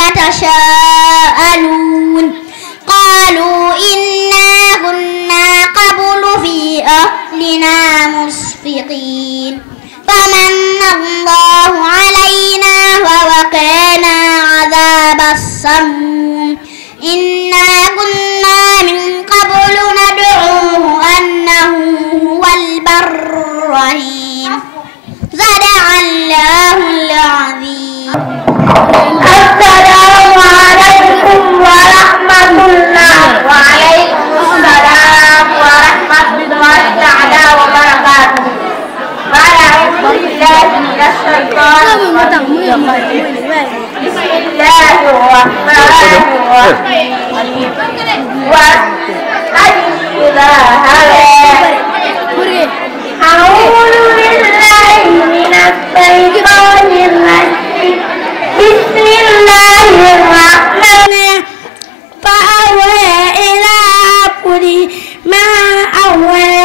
يتساءلون قالوا إنا كنا قبل في أهلنا مشفقين فمن الله علينا ووقانا عذاب السموم إنا كنا من قبل ندعوه أنه هو البر الرحيم صدق الله العظيم. السلام عليكم ورحمة الله. وعليكم السلام ورحمة الله تعالى وبركاته. أعوذ بالله من الشيطان الرجيم. بسم الله الرحمن الرحيم. والقمر إذا هوى. أعوذ بالله من الشيطان الرجيم. بسم الله الرحمن فأوى إلى عبده ما أوى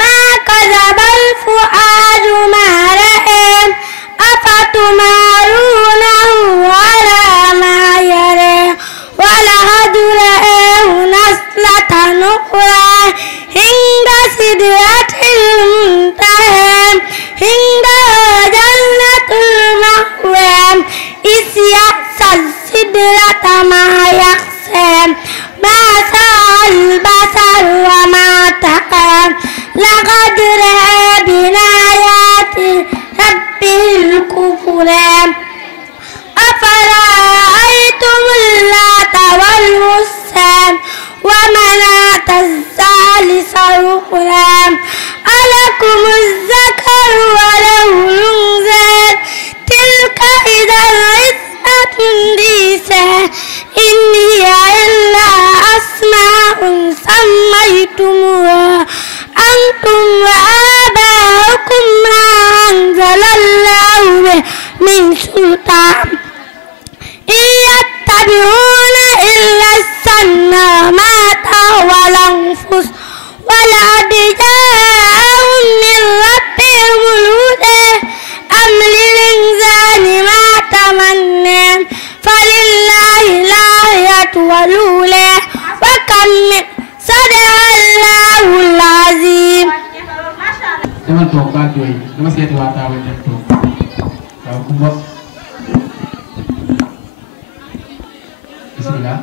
ما كذب الفؤاد ما رأى أفتمارونه على ما يرى ولقد رآه نزلة أخرى عند سدرة المنتهى عندها جنة المأوى إذ يغشى السدرة ما يغشى ما سعى البصر وما طغى لقد رأى من آيات ربه الكبرى أفرأيتم اللات والعزى ومناة الثالثة الأخرى ألكم الذكر وله الأنثى تلك إذا قسمة ضيزى إن هي إلا أسماء سميتموها أنتم وآباؤكم ما أنزل الله به من سلطان إن يتبعون إلا الظن وما تهوى الأنفس ولقد جاءهم من ربهم الهدى أم للإنسان ما تمنى فلله الآية الأولى وكم من صدق الله العظيم. demal toog baal jooy dama seeti waa taawal dem toog waaw kumba bismillah.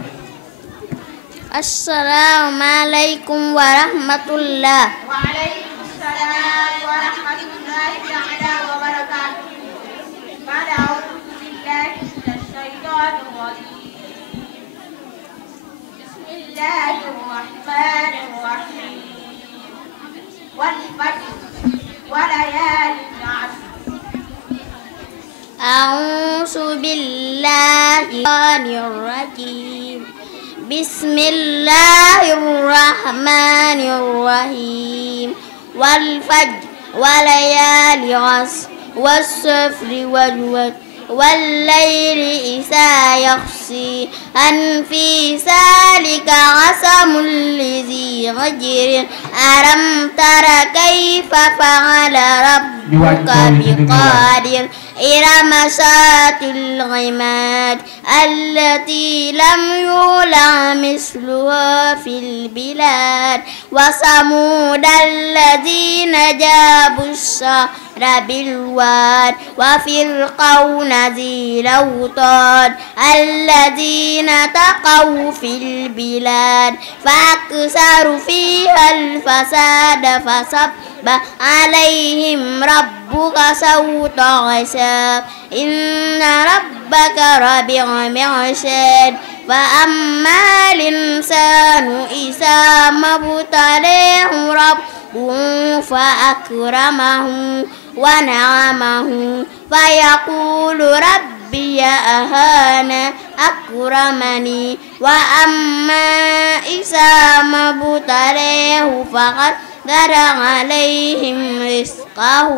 السلام عليكم ورحمة الله. وعليكم السلام ورحمة الله تعالى وبركاته. بعد أعوذ بالله من الشيطان الرجيم. بسم الله الرحمن الرحيم. والفجر وليال عشر. أعوذ بالله من الشيطان الرجيم. بسم الله الرحمن الرحيم. والفجر وليال عشر والصفر والوتر والليل إذا يغشى هل في ذلك قسم لذي حجر ألم تر كيف فعل ربك بقادر إرم ذات العماد التي لم يولع مثلها في البلاد وثمود الذين جابوا الصخر بالواد وفرعون ذي الأوتاد الذين طغوا في البلاد فأكثروا فيها الفساد فصب عليهم ربك سوط عذاب إن ربك بالمرصاد فأما الإنسان إذا ما ابتلاه ربه فأكرمه ونعمه فيقول ربي أهانا أكرمني وأما إذا ما ابتلاه فقدر عليهم رزقه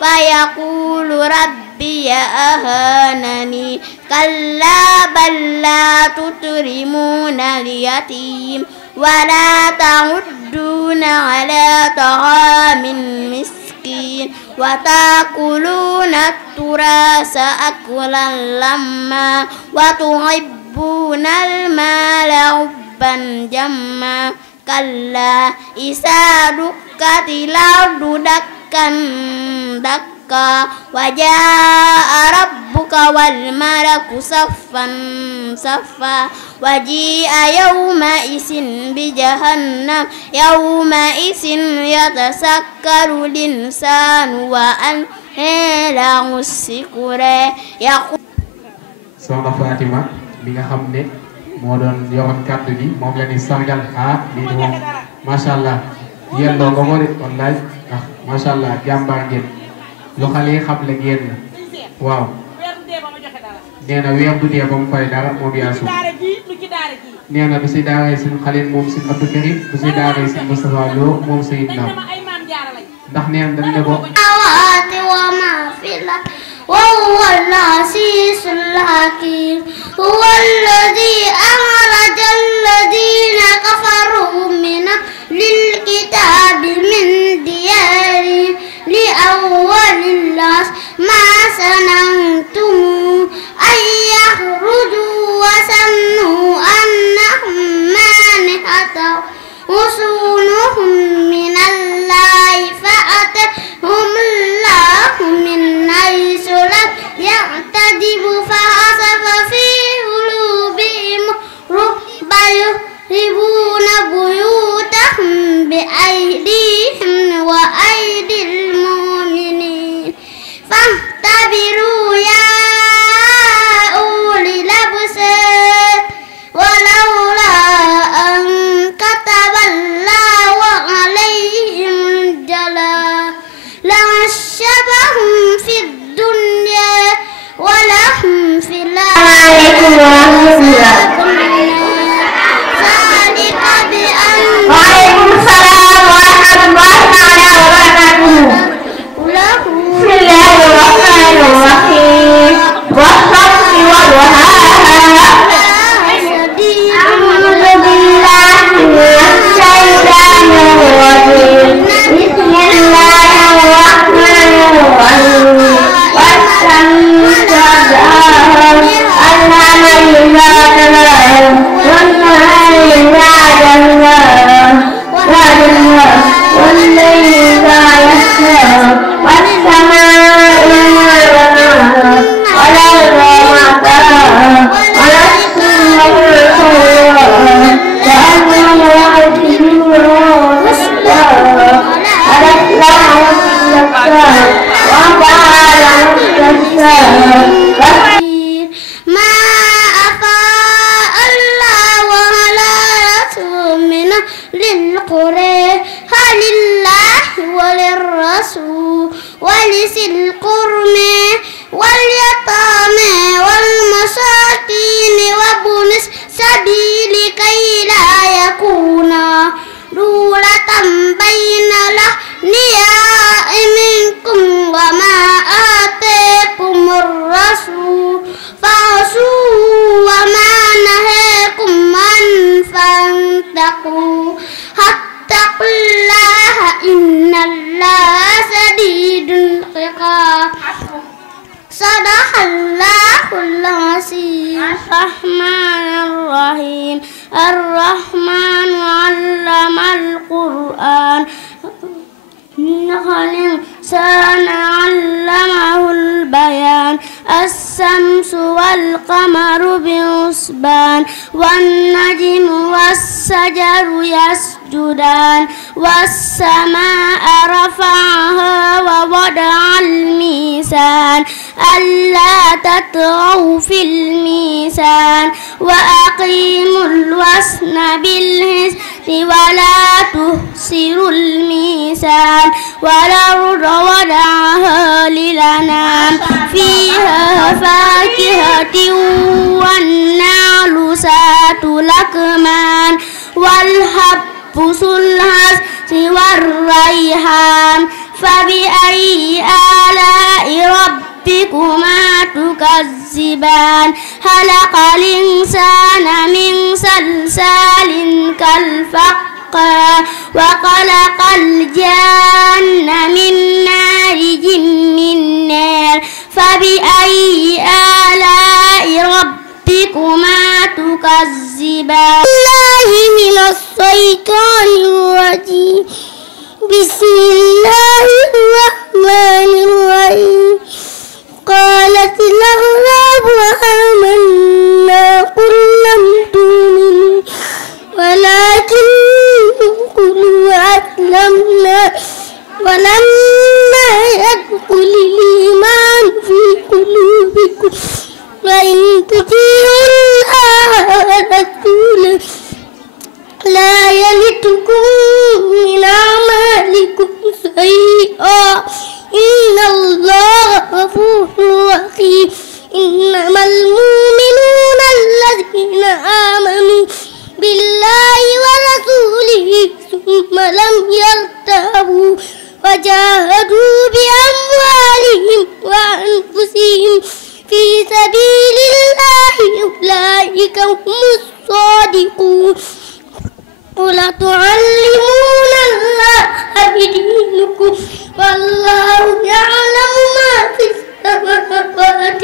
فيقول ربي أهانني كلا بل لا تكرمون اليتيم ولا تحضون على طعام المسكين وتأكلون التراث أكلا لما وتحبون المال حبا جما كلا إذا دكت الأرض دكا دكا وجاء ربك والملك صفا صفا وجيء يومئذ بجهنم يومئذ يتذكر الإنسان وأنى له الذكرى soxna Fatima mi nga xam ne moo doon yoroon kàddu gi moom la ni sargal lii moom macha allah yelloo nga ko de wallaay ndax macha allah jàmbaar ngeen lu xale yi xam le ngeen la waaw nee na weer bu dee ba mu fay dara moom yaa suuf nee na du si daaray suñ xalin moom suñ Abdou Karim du si daaray suñ Moustapha Lo moom Seydou Ndaw ndax nee na dañ ne ko وهو العزيز الحكيم هو الذي أخرج الذين كفروا من للكتاب من ديارهم لأول العصر ما سننتم أن يخرجوا وسنوا أنهم مانعتهم حصونهم من الله فأتاهم الله من حيث لم يحتسبوا فحسب في قلوبهم الرعب يخربون بيوتهم بأيديهم وأيدي المؤمنين فاعتبروا يا أولي الأبصار ولولا أن كتب الله عليهم الجلاء لعذبهم في الدنيا ولهم في الآخرة ذلك بأن وعليكم السلام ورحمة الله تعالى وبركاته. بسم الله الرحمن الرحيم والصبح وضحاها أعوذ بالله من الشيطان الرجيم بسم الله الرحمن الرحيم والشمس وضحاها علم إذا تلاها والنهار إذا جلاها والليل إذا يسرها والسماء وما بناها والأرض وما طحاها ونفس وما سواها فألهمها فجورها وتقواها قد أفلح من زكاها وقال من دساها ما أفاء الله على رسول من للقرى فلله وللرسول ولذي القرب واليتامى والمساكين وابن السبيل كي لا يكون دولة بين الأغنياء منكم وما آتاكم الرسول فخذوه وما نهاكم عنه فانتهوا واتقوا الله إن الله شديد العقاب صدق الله العظيم الرحمن الرحيم الرحمن علم القرآن الإنسان علمه البيان الشمس والقمر بحسبان والنجم والشجر يسجدان والسماء رفعها ووضع الميزان ألا تطغوا في الميزان وأقيموا الوزن بالقسط ولا تخسروا الميزان والأرض وضعها للأنام فيها فاكهة والنعل ذات الأكمام والحب ذو العصف والريحان فبأي آلاء ربكما ربكما تكذبان خلق الإنسان من صلصال كالفخار وخلق الجن من مارج من نار فبأي آلاء ربكما تكذبان الله من الشيطان الرجيم بسم الله الرحمن الرحيم قالت الأعراب آمنا قل لم تؤمنوا ولكن قولوا أسلمنا ولما يدخل الإيمان في قلوبكم وإن تطيعوا الله ورسوله لا يلتكم من أعمالكم شيئا إن الله غفور رحيم إنما المؤمنون الذين آمنوا بالله ورسوله ثم لم يرتابوا وجاهدوا بأموالهم وأنفسهم في سبيل الله أولئك هم الصادقون قل تعلمون الله بدينكم والله يعلم ما في السماوات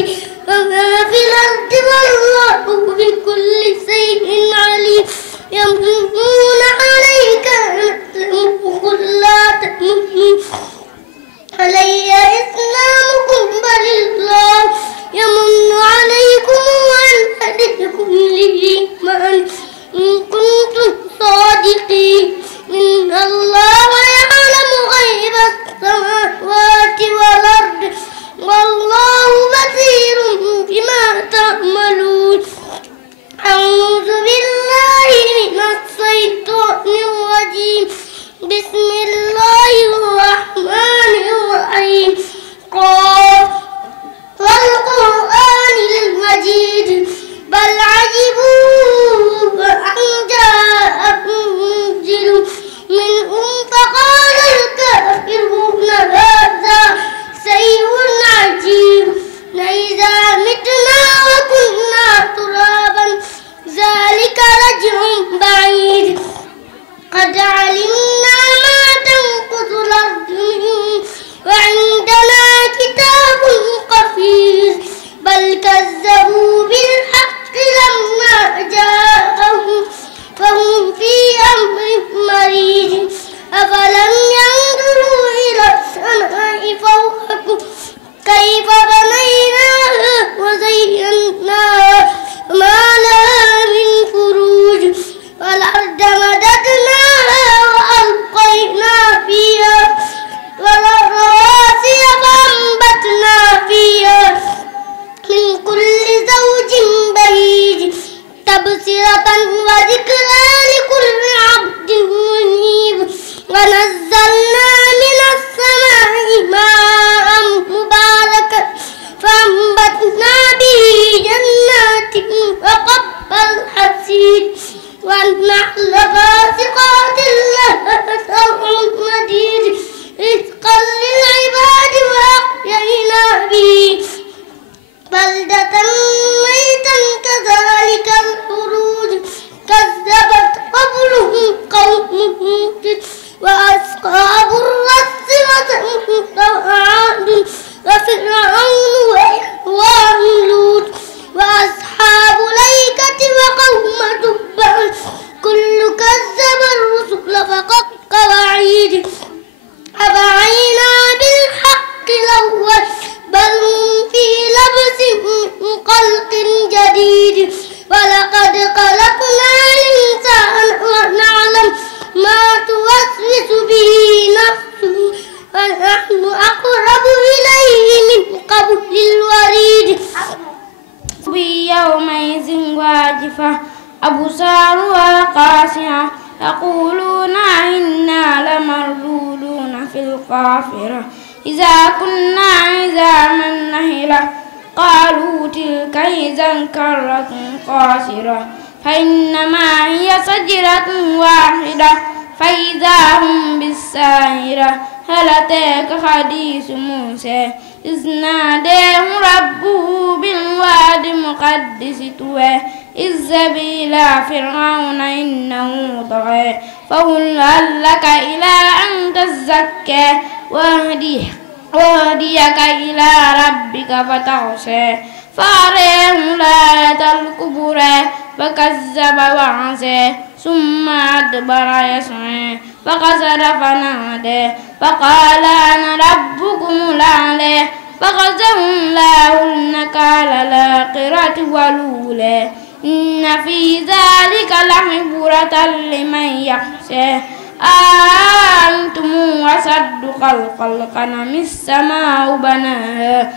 وما في الأرض والله بكل شيء عليم يمنون عليك أن أسلموا قل لا تمنوا علي إسلامكم بل الله يمن عليكم أن هديكم للإيمان إن كنتم صادقين إن الله يعلم غيب السماوات والأرض والله بصير بما تعملون أعوذ بالله من الشيطان الرجيم بسم الله الرحمن الرحيم قاف والقرآن المجيد بل عجبوا أن جاءهم منذر منهم فقال الكافرون هذا شيء عجيب أإذا متنا وكنا ترابا ذلك رجع بعيد قد علمنا ما تنقض الأرض منهم وعندنا كتاب حفيظ بل كذبوا بالحق لما جاءهم فهم في أمر مريج أفلم ينظروا إلى السماء فوقهم كيف بنيناها وزيناها ما لها من فروج والأرض مددناها وألقينا فيها رواسي فأنبتنا فيها من كل زوج بهيج تبصرة وذكرى لكل عبد منيب ونزلنا من السماء ماء مباركا فأنبتنا به جنات وقب الحصيد والنحل باسقات لها سرع مديد رزقا للعباد وأحيينا به بلدة ميتا كذلك الخروج كذبت قبلهم قوم هود وأصحاب الرس وثمود وعاد وفرعون وإخوان لوط وأصحاب الأيكة وقوم تبع كل كذب الرسل فحق وعيد أفعينا بالحق الأول بل هم في لبس من خلق جديد ولقد خلقنا الإنسان ونعلم ما توسوس به نفسه ونحن أقرب إليه من قبل الوريد يومئذ واجفة أبصارها قاسية يقولون إنا لمردودون في القافرة إذا كنا عظاما نخرة قالوا تلك إذا كرة خاسرة فإنما هي شجرة واحدة فإذا هم بالساهرة هل أتاك حديث موسى إذ ناداه ربه بالواد المقدس طوى اذهب إلى فرعون إنه طغى فقل هل لك إلى أن تزكى وأهديك إلى ربك فتخشى فأراه الآية الكبرى فكذب وعصى ثم أدبر يسعى فقصد فنادى فقال أنا ربكم الأعلى فأخذه الله النكال الآخرة والأولى إن في ذلك لعبرة لمن يخشى أأنتم أشد خلقا أم السماء بناها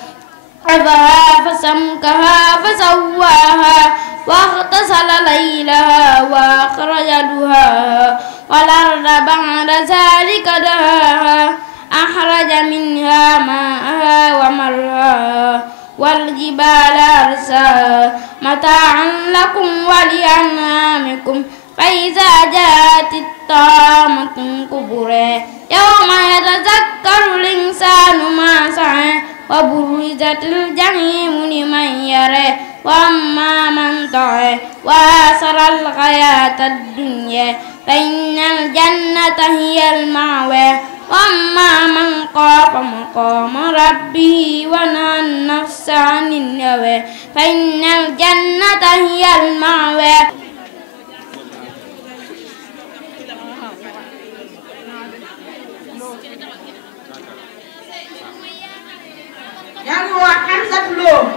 رفعها فسمكها فسواها واغتسل ليلها وأخرج ضحاها والأرض بعد ذلك دهاها أخرج منها ماءها ومرعاها والجبال أرساها متاعا لكم ولأنعامكم فإذا جاءت الطامة الكبرى يوم يتذكر الإنسان ما سعى وبرزت الجحيم لمن يرى وأما من طغى وآثر الحياة الدنيا فإن الجنة هي المأوى وأما من خاف مقام ربه ونهى النفس عن الهوى فإن الجنة هي المأوى. Yang Hamzah Lo